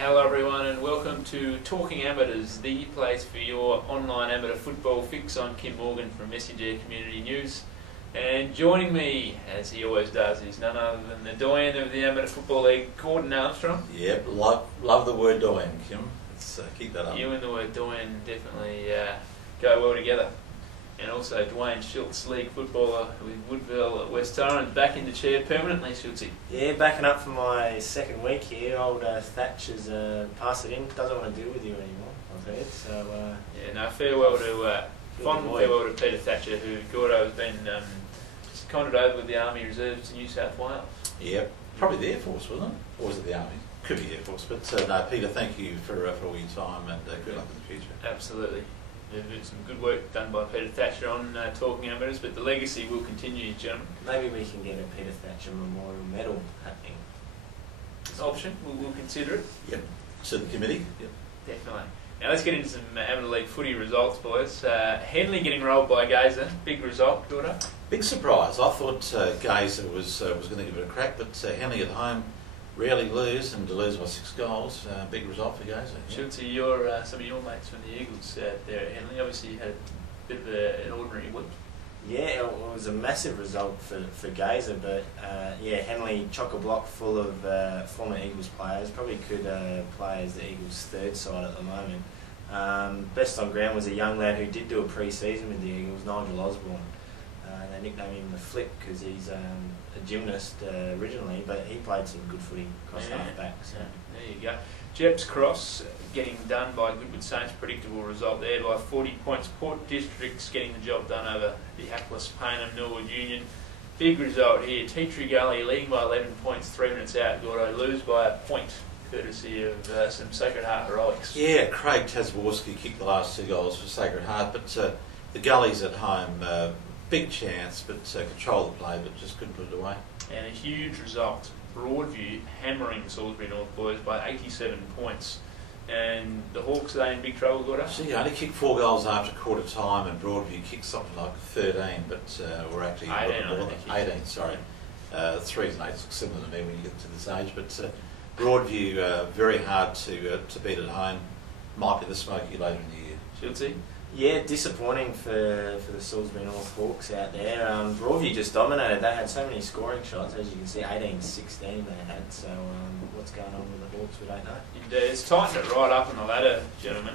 Hello everyone and welcome to Talking Amateurs, the place for your online amateur football fix. I'm Kim Morgan from Messenger Community News, and joining me, as he always does, is none other than the Duane of the Amateur Football League, Gordon Armstrong. Yep, love the word Duane, Kim. Let's keep that up. You and the word Duane definitely go well together. And also Duane, Schultz, league footballer with Woodville at West Torrens, back in the chair permanently, Schultzy. Yeah, backing up for my second week here. Old Thatcher's passed it in, doesn't want to deal with you anymore, I've heard. So, yeah, no, farewell to Peter Thatcher, who Gordo has been seconded over with the Army Reserves to New South Wales. Yep, probably the Air Force, wasn't it? Or was it the Army? Could be Air Force, but no, Peter, thank you for all your time and good luck in the future. Absolutely. There's been some good work done by Peter Thatcher on Talking Amateurs, but the legacy will continue, gentlemen. maybe we can get a Peter Thatcher Memorial Medal happening. It's an option, we'll consider it. Yep, to the committee. Yep. Definitely. Now let's get into some Amateur League footy results, boys. Henley getting rolled by Gazer, big result, Gordo. Big surprise. I thought Gazer was going to give it a crack, but Henley at home rarely lose, and to lose by 6 goals, big result for Gazer. Yeah. Schultz, some of your mates from the Eagles there at Henley, obviously you had a bit of an ordinary week. Yeah, it was a massive result for Gazer, but yeah, Henley chock-a-block full of former Eagles players. Probably could play as the Eagles' third side at the moment. Best on ground was a young lad who did do a pre-season with the Eagles, Nigel Osborne. They nicknamed him the Flip because he's a gymnast originally, but he played some good footy across half-back. So. There you go. Jeps Cross getting done by Goodwood Saints, predictable result there by 40 points. Port Districts getting the job done over the hapless Payneham Norwood Union. Big result here. Tea Tree Gully leading by 11 points, 3 minutes out. Gordo lose by a point, courtesy of some Sacred Heart heroics. Yeah, Craig Tasborski kicked the last 2 goals for Sacred Heart, but the Gullies at home, big chance, but control the play, but just couldn't put it away. And a huge result. Broadview hammering Salisbury North boys by 87 points. And the Hawks, are they in big trouble, Gordo? See, only kicked 4 goals after quarter time, and Broadview kicked something like 13, but we're actually 18, more than 18. Sorry, 3s and 8s look similar to me when you get to this age. But Broadview very hard to beat at home. Might be the smoky later in the year. Schultzy? Yeah, disappointing for the Salisbury North Hawks out there. Broadview just dominated. They had so many scoring shots, as you can see, 18-16 they had. So what's going on with the Hawks, we don't know. Indeed, it's tightened it right up on the ladder, gentlemen.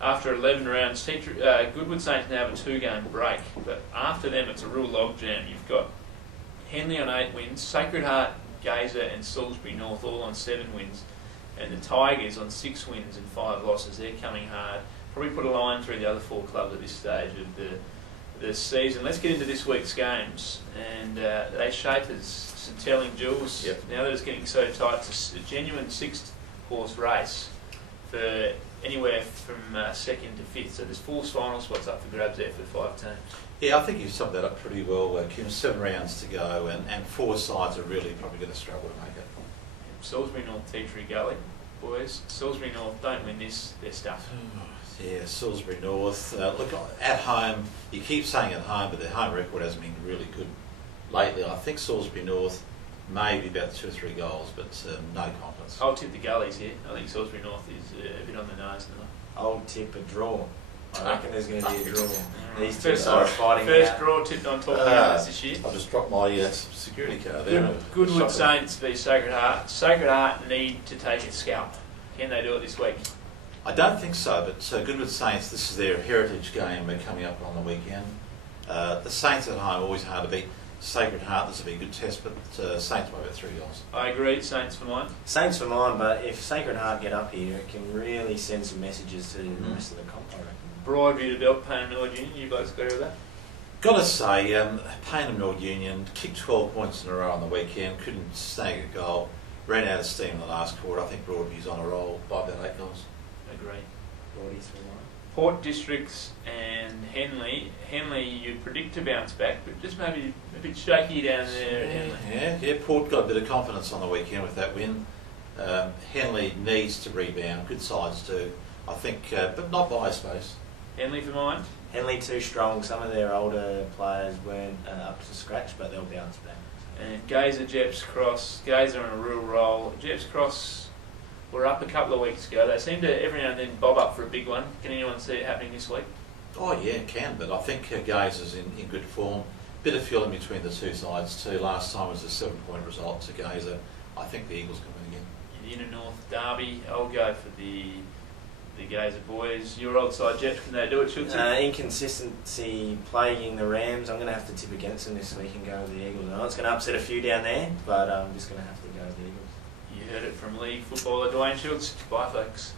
After 11 rounds, Goodwood Saints now have a 2-game break, but after them it's a real logjam. You've got Henley on 8 wins, Sacred Heart, Gazer and Salisbury North all on 7 wins, and the Tigers on 6 wins and 5 losses. They're coming hard. Probably put a line through the other 4 clubs at this stage of the season. Let's get into this week's games, and they shape as some telling jewels. Yep. Now that it's getting so tight, it's a genuine 6-horse race for anywhere from 2nd to 5th. So there's 4 final spots up for grabs there for 5 teams. Yeah, I think you've summed that up pretty well, Kim. 7 rounds to go, and 4 sides are really probably going to struggle to make it. Salisbury North, Tea Tree Gully, boys. Salisbury North don't win this, they're stuffed. Yeah, Salisbury North. Look, at home, you keep saying at home, but their home record hasn't been really good lately. I think Salisbury North maybe about 2 or 3 goals, but no confidence. I'll tip the Gullies here. I think Salisbury North is a bit on the nose now. I'll tip a draw. I reckon there's going to be a draw. These two First sides fighting First out. draw tipped on Talking Amateurs this year. I just dropped my security card there. Goodwood Saints v Sacred Heart. Sacred Heart need to take a scalp. Can they do it this week? I don't think so, but Goodwood Saints, this is their heritage game coming up on the weekend. The Saints at home, always hard to beat. Sacred Heart, this will be a good test, but Saints by about 3 goals. I agree, Saints for mine. Saints for mine, but if Sacred Heart get up here, it can really send some messages to the rest of the comp, I reckon. Broadview to Belt, Payneham Norwood Union, you both agree with that? Got to say, Payneham Norwood Union kicked 12 points in a row on the weekend, couldn't snag a goal, ran out of steam in the last quarter. I think Broadview's on a roll by about 8 goals. Agree. Broadies for mine. Port Districts and Henley. Henley, you predict to bounce back, but just maybe a bit shaky down there at Henley. Yeah, Port got a bit of confidence on the weekend with that win. Henley needs to rebound, good sides too, I think, but not by a space. Henley for mine. Henley too strong. Some of their older players weren't up to scratch, but they'll bounce back. And Gazer, Jeps Cross. Gazer on a real roll. Jeps Cross were up a couple of weeks ago. They seem to every now and then bob up for a big one. Can anyone see it happening this week? Oh yeah, it can, but I think Gaze is in good form. Bit of feeling between the two sides too. Last time was a 7-point result to Gazer. I think the Eagles can win again. In the Inner North Derby, I'll go for the Gazer boys. Your old side, Jet, can they do it, Schultz? Inconsistency plaguing the Rams. I'm going to have to tip against them this week and go with the Eagles. I know it's going to upset a few down there, but I'm just going to have to go with the Eagles. You heard it from league footballer Duane Schultz. Bye, folks.